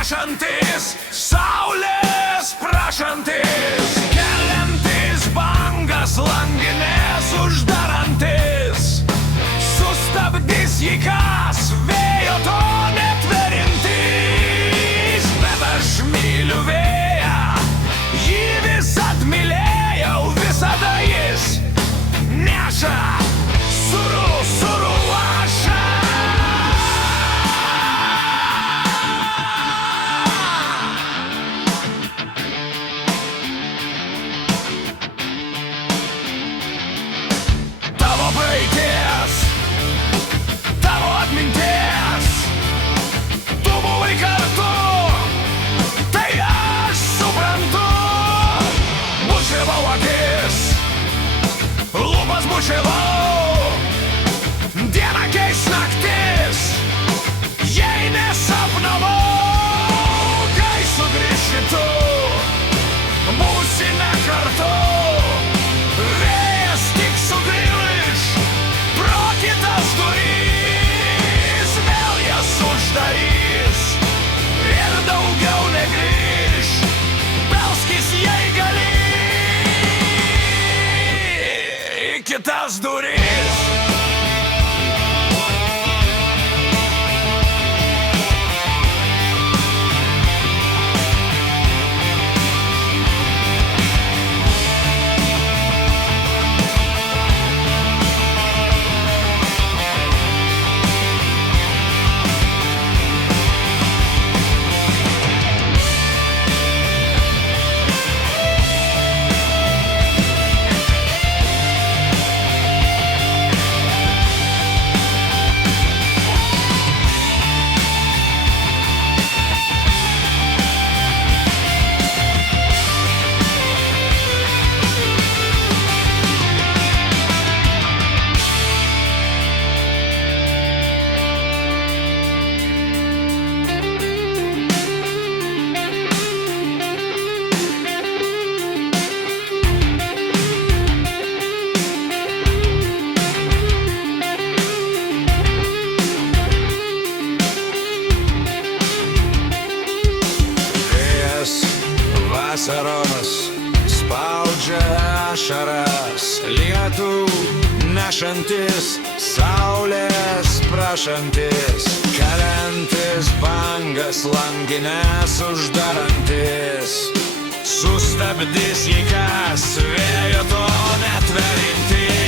nešantis, saulės prašantis, keliantis bangas langinės uždarantis, sustabdys jį kas, vėjo to netverintis. Bet aš myliu vėją, jį visad mylėjau, visada jis neša surų lašą. Tavo praeities, tavo atminties, tu buvai kartu, tai aš suprantu. Bučiavau akis, lūpas bučiavau, diena keis naktis, jei nesapnavau. Kai sugrįši tu, būsime kartu, vėjas tik sugrįž pro kitas duris, vėl jas uždarys ir daugiau negrįž. Belskis, jei gali, į kitas duris. Vasaros spaudžia ašaras, lietų nešantis, saulės prašantis, keliantis bangas langinės uždarantis, sustabdys jį kas, vėjo to netverintis.